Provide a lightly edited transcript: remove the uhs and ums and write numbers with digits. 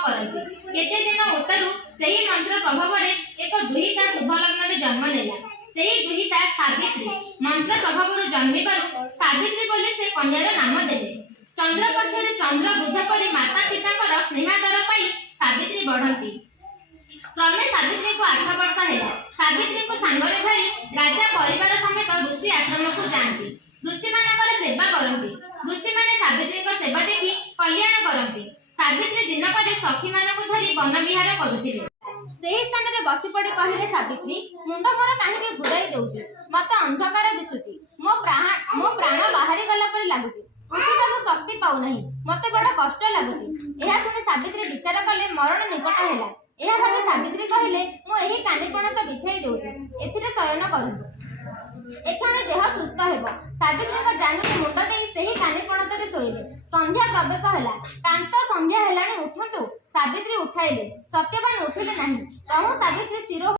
करती। केते दिन उत्तरु सेही मंत्र प्रभाव रे एक दुहिता शुभ लग्न रे जन्म नेला। सेही दुहिता सावित्री मंत्र प्रभाव रे जन्मिबारु सावित्री बोली से कन्यार नाम देले। चंद्र पक्षरे चंद्र बुध करी माता पिताकर स्नेहादर पाई सावित्री बढ़ंती। क्रमे सावित्री को 8 वर्ष है। सावित्री को सांगरे धरी राजा परिवार समेत ऋषि आश्रम को जाती। ऋषि मानकर सेवा करती। ऋषि माने सावित्री को सेवा देखि कल्याण करती। सावित्री दिन पर सखी मानक धरी वन विहार करुथिले। सेही स्थान रे बसी पड़ी कहिले सावित्री मुंड मोर काहे घुराई देउची। मते अंधकार दिसुची। मो प्राण बाहरी गला पर लागुची। उठिबारु शक्ति पाउ नहीं। मते बड़ कष्ट लागुची। एहा सुनि सावित्री विचार कले मरण निकट हैला। एहा भाबी सावित्री कहिले मु एही कानिपणस बिछाई देउची। एथिरे शयन करंतु। एखाने देह सुस्थ हेबो। सावित्री को जानुनी मुंड देई सेही कानिपणतरे सोइले। संध्या प्रवेश हैला। कांत संध्या हेलाणी उठंतु। सावित्री उठाइले। सत्यवान उठिले नाही। तहु सावित्री स्थिर